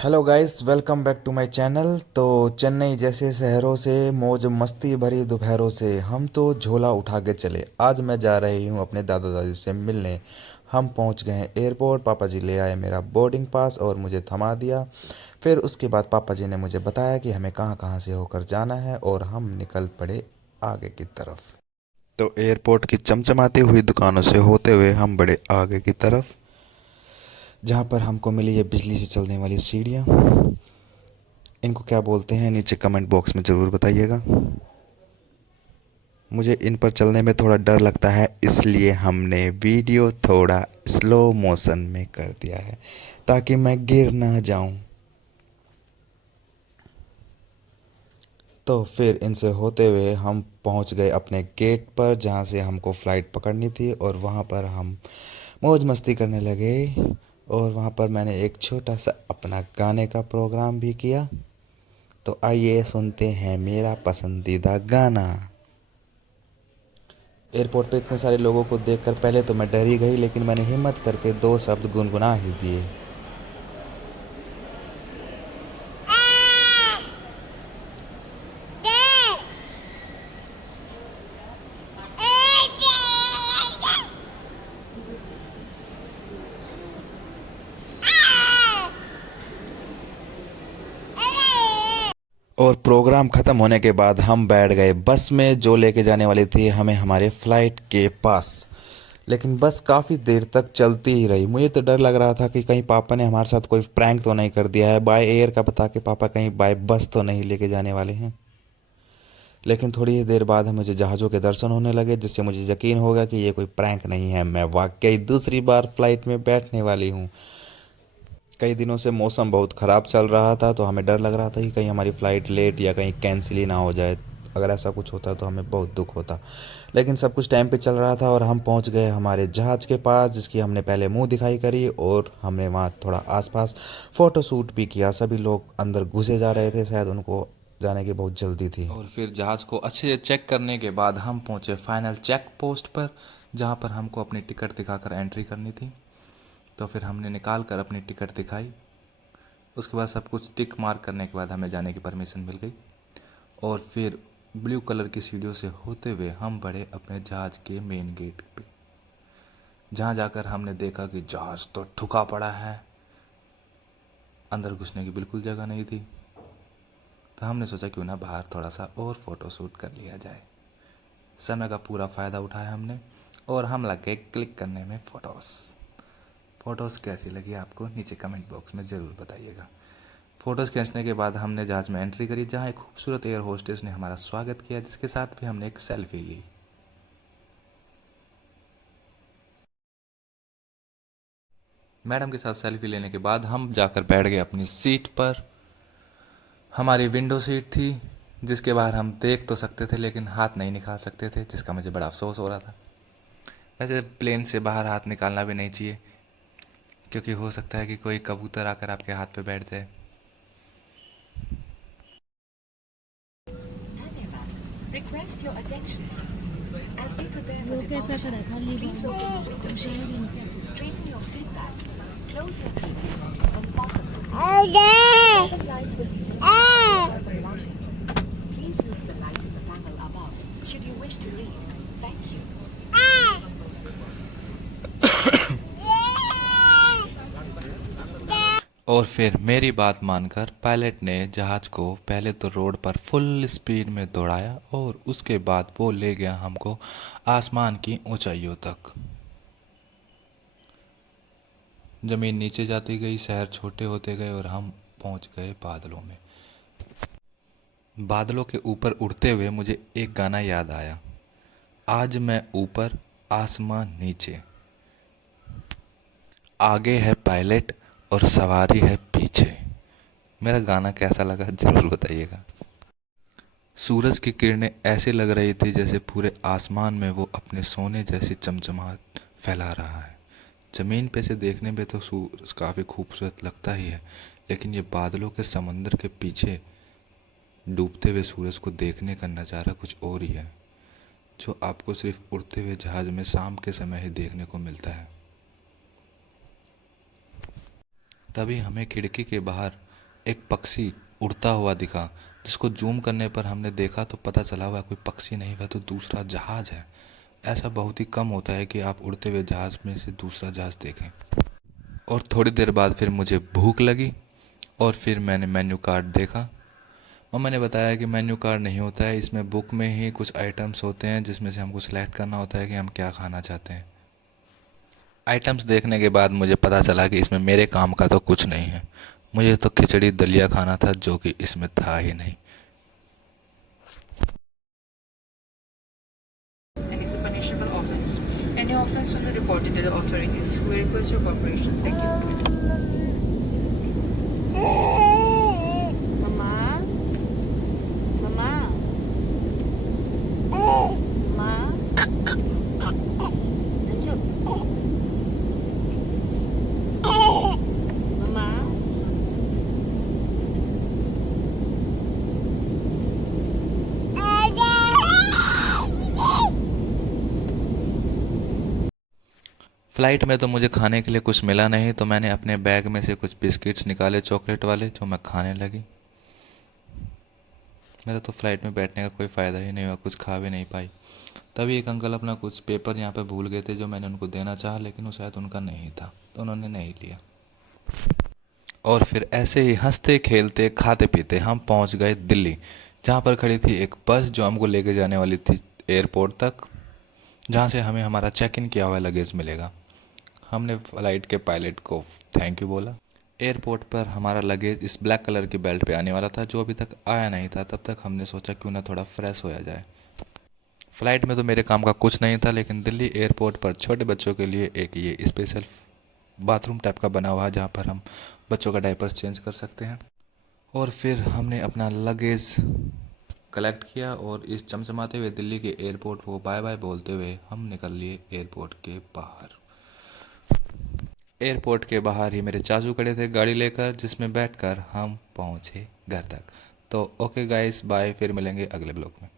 Hello guys, welcome back to my channel. तो चेन्नई जैसे शहरों से मौज मस्ती भरी दोपहरों से हम तो झोला उठा के चले। आज मैं जा रही हूँ अपने दादा दादी से मिलने। हम पहुँच गए हैं एयरपोर्ट। पापा जी ले आए मेरा बोर्डिंग पास और मुझे थमा दिया। फिर उसके बाद पापा जी ने मुझे बताया कि हमें कहाँ कहाँ से होकर जाना है और हम निकल पड़े आगे की तरफ। तो एयरपोर्ट की चमचमाती हुई दुकानों से होते हुए हम बढ़े आगे की तरफ, जहाँ पर हमको मिली ये बिजली से चलने वाली सीढ़ियाँ। इनको क्या बोलते हैं नीचे कमेंट बॉक्स में ज़रूर बताइएगा। मुझे इन पर चलने में थोड़ा डर लगता है, इसलिए हमने वीडियो थोड़ा स्लो मोशन में कर दिया है ताकि मैं गिर ना जाऊं। तो फिर इनसे होते हुए हम पहुंच गए अपने गेट पर, जहां से हमको फ़्लाइट पकड़नी थी, और वहां पर हम मौज मस्ती करने लगे। और वहां पर मैंने एक छोटा सा अपना गाने का प्रोग्राम भी किया। तो आइए सुनते हैं मेरा पसंदीदा गाना। एयरपोर्ट पे इतने सारे लोगों को देखकर पहले तो मैं डर ही गई, लेकिन मैंने हिम्मत करके दो शब्द गुनगुना ही दिए। और प्रोग्राम ख़त्म होने के बाद हम बैठ गए बस में, जो लेके जाने वाली थी हमें हमारे फ्लाइट के पास। लेकिन बस काफ़ी देर तक चलती ही रही। मुझे तो डर लग रहा था कि कहीं पापा ने हमारे साथ कोई प्रैंक तो नहीं कर दिया है, बाय एयर का बता के पापा कहीं बाय बस तो नहीं लेके जाने वाले हैं। लेकिन थोड़ी ही देर बाद मुझे जहाज़ों के दर्शन होने लगे, जिससे मुझे यकीन हो गया कि ये कोई प्रैंक नहीं है, मैं वाकई दूसरी बार फ्लाइट में बैठने वाली हूँ। कई दिनों से मौसम बहुत ख़राब चल रहा था, तो हमें डर लग रहा था कि कहीं हमारी फ़्लाइट लेट या कहीं कैंसिल ही ना हो जाए। अगर ऐसा कुछ होता तो हमें बहुत दुख होता। लेकिन सब कुछ टाइम पे चल रहा था और हम पहुंच गए हमारे जहाज़ के पास, जिसकी हमने पहले मुंह दिखाई करी, और हमने वहाँ थोड़ा आसपास फ़ोटो शूट भी किया। सभी लोग अंदर घुसे जा रहे थे, शायद उनको जाने की बहुत जल्दी थी। और फिर जहाज़ को अच्छे से चेक करने के बाद हम पहुंचे फाइनल चेक पोस्ट पर, जहां पर हमको अपनी टिकट दिखाकर एंट्री करनी थी। तो फिर हमने निकाल कर अपनी टिकट दिखाई। उसके बाद सब कुछ टिक मार्क करने के बाद हमें जाने की परमिशन मिल गई। और फिर ब्लू कलर की सीढ़ियों से होते हुए हम बढ़े अपने जहाज़ के मेन गेट पे, जहां जाकर हमने देखा कि जहाज़ तो ठुका पड़ा है, अंदर घुसने की बिल्कुल जगह नहीं थी। तो हमने सोचा क्यों ना बाहर थोड़ा सा और फ़ोटो शूट कर लिया जाए। समय का पूरा फ़ायदा उठाया हमने और हम लग गए क्लिक करने में फ़ोटोज़। फ़ोटोज़ कैसी लगी आपको नीचे कमेंट बॉक्स में ज़रूर बताइएगा। फ़ोटोज़ खींचने के बाद हमने जहाज़ में एंट्री करी, जहाँ एक खूबसूरत एयर होस्टेस ने हमारा स्वागत किया, जिसके साथ भी हमने एक सेल्फ़ी ली। मैडम के साथ सेल्फ़ी लेने के बाद हम जाकर बैठ गए अपनी सीट पर। हमारी विंडो सीट थी, जिसके बाहर हम देख तो सकते थे लेकिन हाथ नहीं निकाल सकते थे, जिसका मुझे बड़ा अफसोस हो रहा था। वैसे प्लेन से बाहर हाथ निकालना भी नहीं चाहिए, क्योंकि हो सकता है कि कोई कबूतर आकर आपके हाथ पे बैठ जाए। Request your attention, please. As we prepare for वो कैसा departure, करा था liver please open the window shades, straighten your seat back, close your seatbelt, and fasten the seatbelt. Certain lights will be lit while the landing. Please use the light in the panel above should you wish to read. Thank you. और फिर मेरी बात मानकर pilot ने जहाज़ को पहले तो रोड पर फुल स्पीड में दौड़ाया, और उसके बाद वो ले गया हमको आसमान की ऊंचाइयों तक। ज़मीन नीचे जाती गई, शहर छोटे होते गए, और हम पहुंच गए बादलों में। बादलों के ऊपर उड़ते हुए मुझे एक गाना याद आया, आज मैं ऊपर आसमान नीचे, आगे है पायलट और सवारी है पीछे। मेरा गाना कैसा लगा ज़रूर बताइएगा। सूरज की किरणें ऐसे लग रही थी जैसे पूरे आसमान में वो अपने सोने जैसी चमचमाहट फैला रहा है। ज़मीन पे से देखने में तो सूरज काफ़ी खूबसूरत लगता ही है, लेकिन ये बादलों के समंदर के पीछे डूबते हुए सूरज को देखने का नज़ारा कुछ और ही है, जो आपको सिर्फ उड़ते हुए जहाज़ में शाम के समय ही देखने को मिलता है। तभी हमें खिड़की के बाहर एक पक्षी उड़ता हुआ दिखा, जिसको जूम करने पर हमने देखा तो पता चला वह कोई पक्षी नहीं, वह तो दूसरा जहाज़ है। ऐसा बहुत ही कम होता है कि आप उड़ते हुए जहाज़ में से दूसरा जहाज़ देखें। और थोड़ी देर बाद फिर मुझे भूख लगी और फिर मैंने मेन्यू कार्ड देखा। मम्मा ने बताया कि मेन्यू कार्ड नहीं होता है, इसमें बुक में ही कुछ आइटम्स होते हैं जिसमें से हमको सिलेक्ट करना होता है कि हम क्या खाना चाहते हैं। आइटम्स देखने के बाद मुझे पता चला कि इसमें मेरे काम का तो कुछ नहीं है। मुझे तो खिचड़ी दलिया खाना था, जो कि इसमें था ही नहीं। And it's a punishable offense. Any offense will be reported to the authorities. We request your cooperation. Thank you. Mama? Mama? Mama? Anju? Mama? Flight में तो मुझे खाने के लिए कुछ मिला नहीं, तो मैंने अपने बैग में से कुछ बिस्किट्स निकाले चॉकलेट वाले, जो मैं खाने लगी। मेरा तो फ़्लाइट में बैठने का कोई फ़ायदा ही नहीं हुआ, कुछ खा भी नहीं पाई। तभी एक अंकल अपना कुछ पेपर यहाँ पे भूल गए थे, जो मैंने उनको देना चाहा, लेकिन वो शायद उनका नहीं था, तो उन्होंने नहीं लिया। और फिर ऐसे ही हंसते खेलते खाते पीते हम पहुँच गए दिल्ली, जहाँ पर खड़ी थी एक बस जो हमको लेके जाने वाली थी एयरपोर्ट तक, जहाँ से हमें हमारा चेक इन किया हुआ लगेज मिलेगा। हमने फ़्लाइट के पायलट को थैंक यू बोला। एयरपोर्ट पर हमारा लगेज इस ब्लैक कलर की बेल्ट पे आने वाला था, जो अभी तक आया नहीं था। तब तक हमने सोचा क्यों ना थोड़ा फ्रेश होया जाए। फ़्लाइट में तो मेरे काम का कुछ नहीं था, लेकिन दिल्ली एयरपोर्ट पर छोटे बच्चों के लिए एक ये स्पेशल बाथरूम टाइप का बना हुआ है, जहाँ पर हम बच्चों का डायपर्स चेंज कर सकते हैं। और फिर हमने अपना लगेज कलेक्ट किया और इस चमचमाते हुए दिल्ली के एयरपोर्ट को बाय बाय बोलते हुए हम निकल लिए एयरपोर्ट के बाहर। एयरपोर्ट के बाहर ही मेरे चाचू खड़े थे गाड़ी लेकर, जिसमें बैठकर हम पहुंचे घर तक। तो ओके गाइस, बाय, फिर मिलेंगे अगले ब्लॉग में।